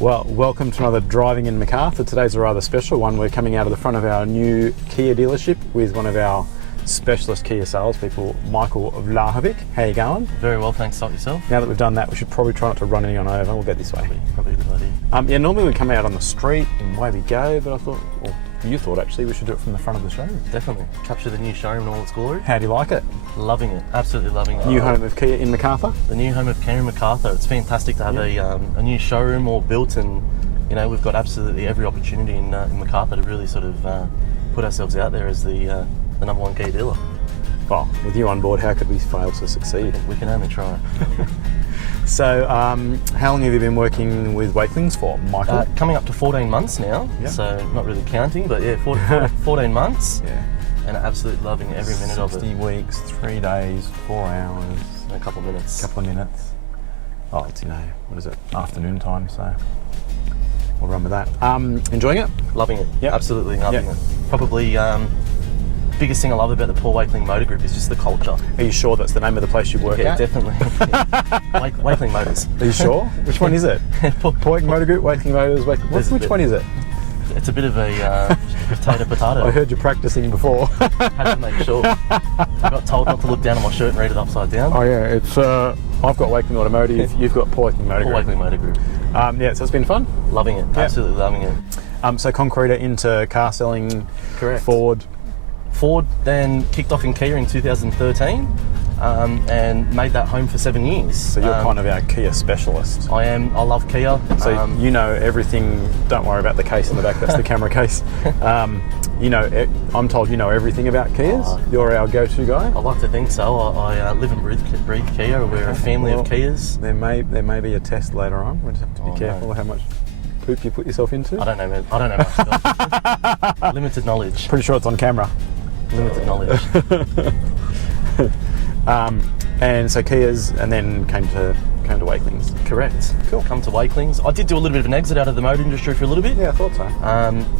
Well, welcome to another Driving in Macarthur. Today's a rather special one. We're coming out of the front of our new Kia dealership with one of our specialist Kia salespeople, Michael Vlahovic. How you going? Very well, thanks. Start yourself. Now that we've done that, we should probably try not to run anyone over. We'll go this way. Probably a good idea. Yeah, normally we come out on the street and away we go, but I thought, well, you thought actually we should do it from the front of the showroom. Definitely. Capture the new showroom in all its glory. How do you like it? Loving it. Absolutely loving it. New home of Kia in Macarthur? The new home of Kia in Macarthur. It's fantastic to have a new showroom all built, and you know, we've got absolutely every opportunity in Macarthur to really sort of put ourselves out there as the number one Kia dealer. Well, with you on board, how could we fail to succeed? We can only try. So, how long have you been working with Wakelings for, Michael? Coming up to 14 months now, so not really counting, but yeah, 14 months. Yeah. And absolutely loving every minute of it. 60 weeks, 3 days, 4 hours. A couple of minutes. Couple of minutes. Oh, it's, what is it, afternoon time, so we'll run with that. Enjoying it? Loving it. Yep. Absolutely loving it. Probably biggest thing I love about the Paul Wakeling Motor Group is just the culture. Are you sure that's the name of the place you work at? Yeah, definitely. Wakeling Motors. Are you sure? Which one is it? Paul Wakeling Motor Group, Wakeling Motors, which one is it? It's a bit of a potato. I heard you practicing before. Had to make sure. I got told not to look down at my shirt and read it upside down. Oh yeah, it's I've got Wakeling Automotive, you've got Paul Wakeling Motor Group. Paul Wakeling Motor Group. Yeah, so it's been fun? Loving it, absolutely loving it. So Concreter into car selling. Correct. Ford, then kicked off in Kia in 2013 and made that home for 7 years. So you're kind of our Kia specialist. I am. I love Kia. So you know everything. Don't worry about the case in the back. That's the camera case. I'm told you know everything about Kias. You're our go-to guy. I like to think so. I live and breathe Kia. We're a family of Kias. There may be a test later on. We just have to be careful how much poop you put yourself into. I don't know much. Limited knowledge. Pretty sure it's on camera. Limited knowledge. And so Kias, and then came to Wakelings. Correct. Cool. Come to Wakelings. I did do a little bit of an exit out of the motor industry for a little bit. Yeah, I thought so.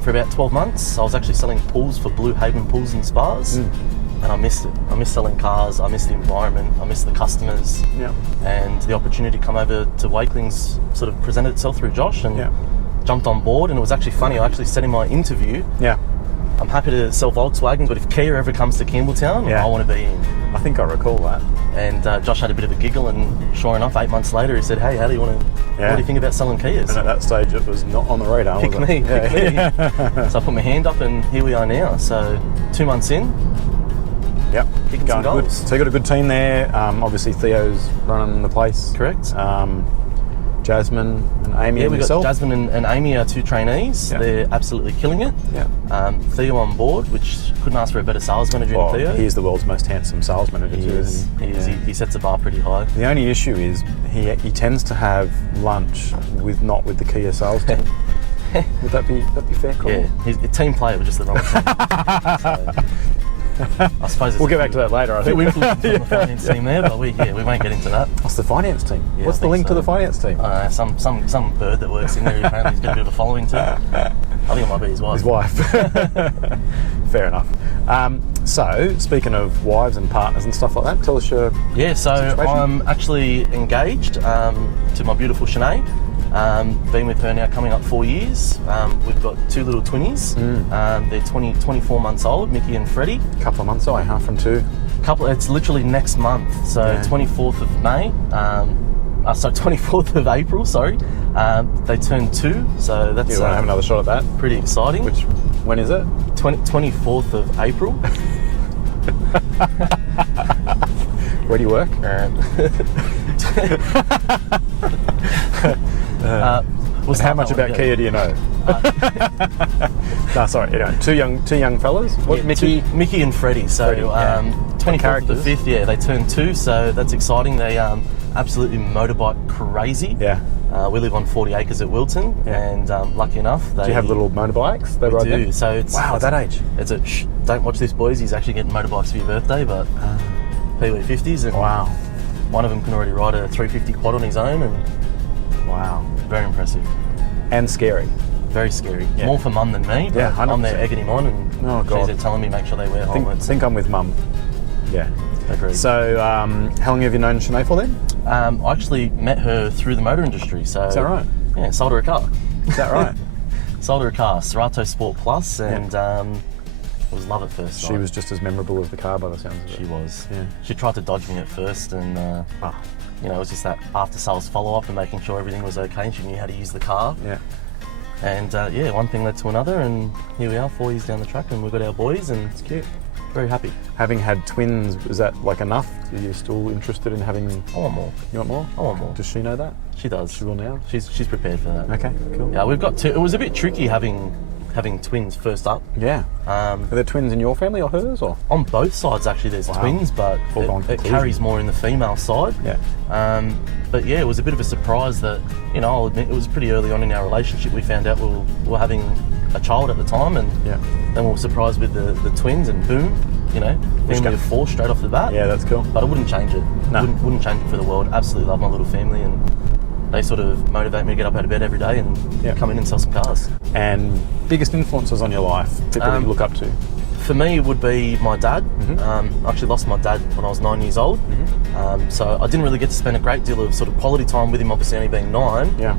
For about 12 months, I was actually selling pools for Blue Haven Pools and Spas, and I missed it. I missed selling cars. I missed the environment. I missed the customers. Yeah. And the opportunity to come over to Wakelings sort of presented itself through Josh, and jumped on board. And it was actually funny. I actually said in my interview, I'm happy to sell Volkswagen, but if Kia ever comes to Campbelltown, I want to be in. I think I recall that. And Josh had a bit of a giggle, and sure enough, 8 months later, he said, "Hey, how do you want to? What do you think about selling Kias?" And at that stage, it was not on the radar. Pick me. So I put my hand up, and here we are now. So 2 months in. Yep. Kicking some goals. Good. So you got a good team there. Obviously Theo's running the place. Correct. Jasmine and Amy and we've yourself. got Jasmine and Amy, our two trainees. They're absolutely killing it. Theo on board, which couldn't ask for a better sales manager than Theo. He's the world's most handsome sales manager too, isn't he? He sets the bar pretty high. The only issue is he tends to have lunch not with the Kia sales team. Would that be fair call? Yeah, he's a team player, but just the wrong team. I suppose we'll get back to that later. I think we influenced the finance team there, but we won't get into that. What's the finance team? Yeah, what's the link to the finance team? Some bird that works in there. Apparently, he's got a bit of a following too. I think it might be his wife. His wife. Fair enough. So, speaking of wives and partners and stuff like that, tell us your situation. I'm actually engaged to my beautiful Sinead. Been with her now coming up 4 years. We've got two little twinnies. They're 24 months old, Mickey and Freddie. Couple of months away, from two. It's literally next month. So 24th of May. 24th of April. Sorry. They turn 2. So that's. You want to have another shot at that? Pretty exciting. When is it? 24th of April. Where do you work? How much about Kia do you know? No, sorry. Anyway, two young fellas. What? Mickey and Freddie. So 24th of the 5th. They turn 2. So that's exciting. They absolutely motorbike crazy. Yeah. We live on 40 acres at Wilton, and lucky enough, do you have little motorbikes? They ride them? So it's at that age. It's don't watch this, boys. He's actually getting motorbikes for your birthday, but PW50s, and one of them can already ride a 350 quad on his own, and very impressive and scary. Very scary. More for mum than me. But I'm there egging him on, and she's there telling me make sure they wear helmets. I think I'm with mum. Yeah. Agreed. So, how long have you known Sinead for then? I actually met her through the motor industry. So is that right? Yeah, sold her a car. Is that right? Sold her a car, Serato Sport Plus, and it was love at first sight. She was just as memorable as the car by the sounds of it. She was. Yeah. She tried to dodge me at first, and you know, it was just that after-sales follow-up and making sure everything was okay, and she knew how to use the car. Yeah. And yeah, one thing led to another, and here we are 4 years down the track, and we've got our boys, and It's cute. very happy. Having had twins, is that like enough? Are you still interested in having... I want more. You want more? I want more. Does she know that? She does. She will now? She's prepared for that. Okay, cool. Yeah, we've got two. It was a bit tricky having twins first up. Yeah. Are there twins in your family or hers, or? On both sides, actually, there's twins, but it carries more in the female side. Yeah. But yeah, it was a bit of a surprise that, you know, I'll admit, it was pretty early on in our relationship. We found out we were having a child at the time, and then we were surprised with the twins, and boom, you know, family of 4 straight off the bat. Yeah, that's cool. But I wouldn't change it. No. Wouldn't change it for the world. Absolutely love my little family, and they sort of motivate me to get up out of bed every day and come in and sell some cars. And biggest influences on your life, people that you look up to? For me, it would be my dad. I actually lost my dad when I was 9 years old. So I didn't really get to spend a great deal of sort of quality time with him, obviously only being 9. Yeah.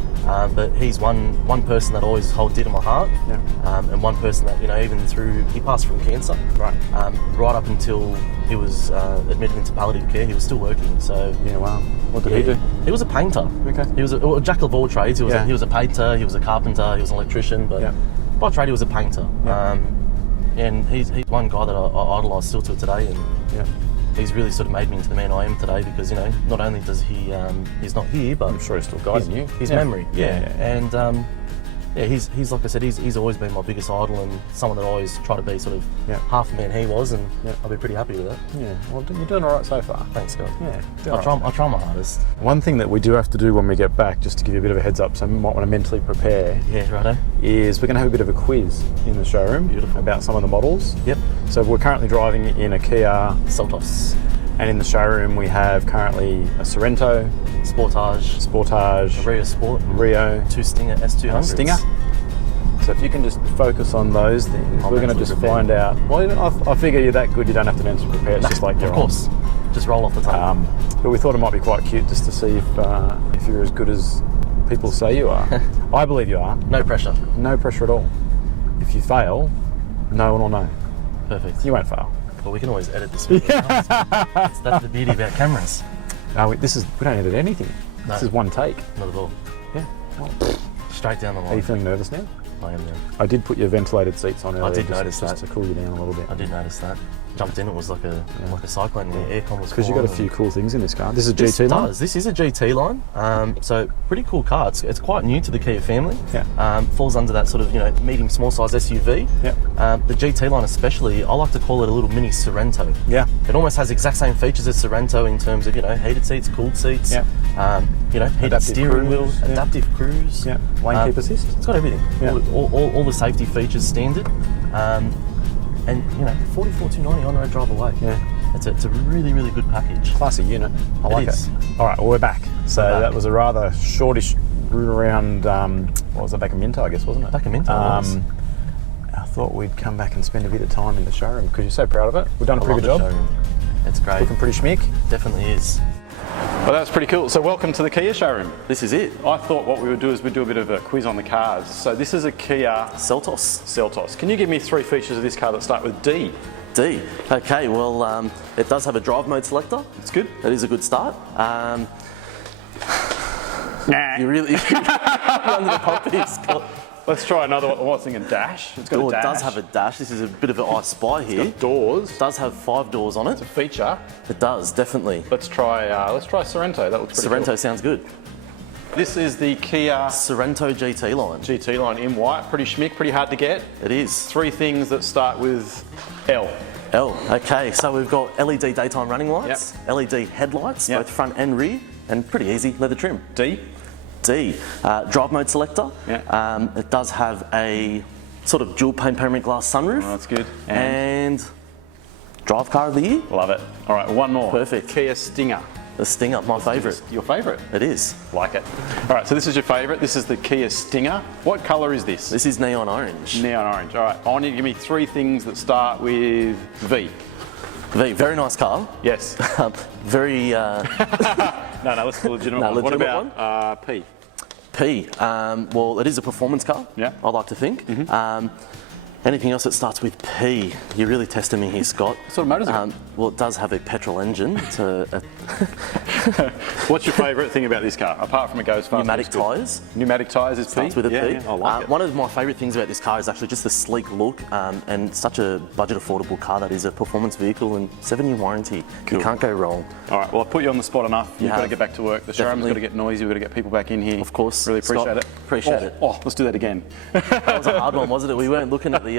But he's one person that I always hold dear to my heart. Yeah. And one person that, you know, even through, he passed from cancer. Right. Right up until he was admitted into palliative care, he was still working. So Yeah, wow. What did he do? He was a painter. Okay. He was a jack of all trades. He was a painter, he was a carpenter, he was an electrician, but by trade he was a painter. Yeah. And he's one guy that I idolise still to today, and he's really sort of made me into the man I am today, because, you know, not only does he he's not here, but I'm sure he's still guiding you. His memory, and he's like I said, he's always been my biggest idol, and someone that I always try to be sort of half the man he was, and I'll be pretty happy with that. Yeah, well, you're doing all right so far. Thanks, God. Yeah, I try my hardest. One thing that we do have to do when we get back, just to give you a bit of a heads up, so you might want to mentally prepare, Righto. is we're going to have a bit of a quiz in the showroom. Beautiful. About some of the models. Yep. So we're currently driving in a Kia Seltos. And in the showroom we have currently a Sorento, Sportage, a Rio Sport, Rio, 2 Stinger S200s. Stinger. So if you can just focus on those things, we're going to just find out. Well, I figure you're that good, you don't have to mentally prepare. It's just like you're of course, just roll off the tongue. But we thought it might be quite cute just to see if you're as good as people say you are. I believe you are. No pressure. No pressure at all. If you fail, no one will know. Perfect. You won't fail. Well, we can always edit this video. That's the beauty about cameras. No, we don't edit anything. No. This is one take. Not at all. Yeah. Well, straight down the line. Are you feeling nervous now? I am now. I did put your ventilated seats on earlier. I did notice that. Just to cool you down a little bit. I did notice that. Jumped in, it was like a cyclone. The aircon was because you've got a few cool things in this car. This is a GT line? This is a GT line. So pretty cool car. It's quite new to the Kia family. Yeah. Falls under that sort of, you know, medium small size SUV. Yeah. The GT line especially, I like to call it a little mini Sorento. Yeah. It almost has the exact same features as Sorento in terms of, you know, heated seats, cooled seats. Yeah. You know, heated Adaptive steering cruise, wheel, adaptive cruise. Yeah. Lane keep assist. It's got everything. Yeah. All the safety features standard. And you know, 44,290 on road drive away. Yeah. It's a really, really good package. Classy unit. I like it. All right, well, we're back. So that was a rather shortish route around, what was it, back in Minto, I guess, wasn't it? Back in Minto, was. I thought we'd come back and spend a bit of time in the showroom because you're so proud of it. We've done a pretty good job. Showroom. It's great. Looking pretty schmick. Definitely is. Well, that's pretty cool. So welcome to the Kia showroom. This is it. I thought what we would do is we'd do a bit of a quiz on the cars. So this is a Kia Seltos. Can you give me 3 features of this car that start with D? D. Okay, well, it does have a drive mode selector. That's good. That is a good start. Nah. You really under the puppies. Let's try another one. What's thinking? Dash? It's got a dash. It does have a dash. This is a bit of an I Spy here. It's got doors. It does have 5 doors on it. It's a feature. It does, definitely. Let's try Sorento. That looks pretty Sorento cool. sounds good. This is the Kia Sorento GT line. GT line in white. Pretty schmick, pretty hard to get. It is. 3 things that start with L. L. Okay, so we've got LED daytime running lights, LED headlights, both front and rear, and pretty easy leather trim. D. D. Drive mode selector. Yeah. It does have a sort of dual pane panoramic glass sunroof. Oh, that's good. And drive car of the year. Love it. All right, one more. Perfect. Kia Stinger. The Stinger, my favourite. Your favourite? It is. Like it. All right, so this is your favourite. This is the Kia Stinger. What colour is this? This is neon orange. Neon orange. All right, I want you to give me 3 things that start with V. V, very nice car. Yes. Very... No, let's do a legitimate one. What about P? P. Well, it is a performance car. Yeah. I like to think. Anything else that starts with P? You're really testing me here, Scott. What sort of motor is it? Well, it does have a petrol engine. It's What's your favourite thing about this car, apart from it goes fast? Pneumatic tyres. Pneumatic tyres is P? Starts with a P. Yeah, I like it. One of my favourite things about this car is actually just the sleek look and such a budget affordable car that is a performance vehicle and 7-year warranty. Cool. You can't go wrong. All right, well, I've put you on the spot enough. You've got to get back to work. The showroom's got to get noisy. We've got to get people back in here. Of course. Really appreciate Scott, it. Appreciate it. Oh, let's do that again. That was a hard one, wasn't it? We weren't looking at the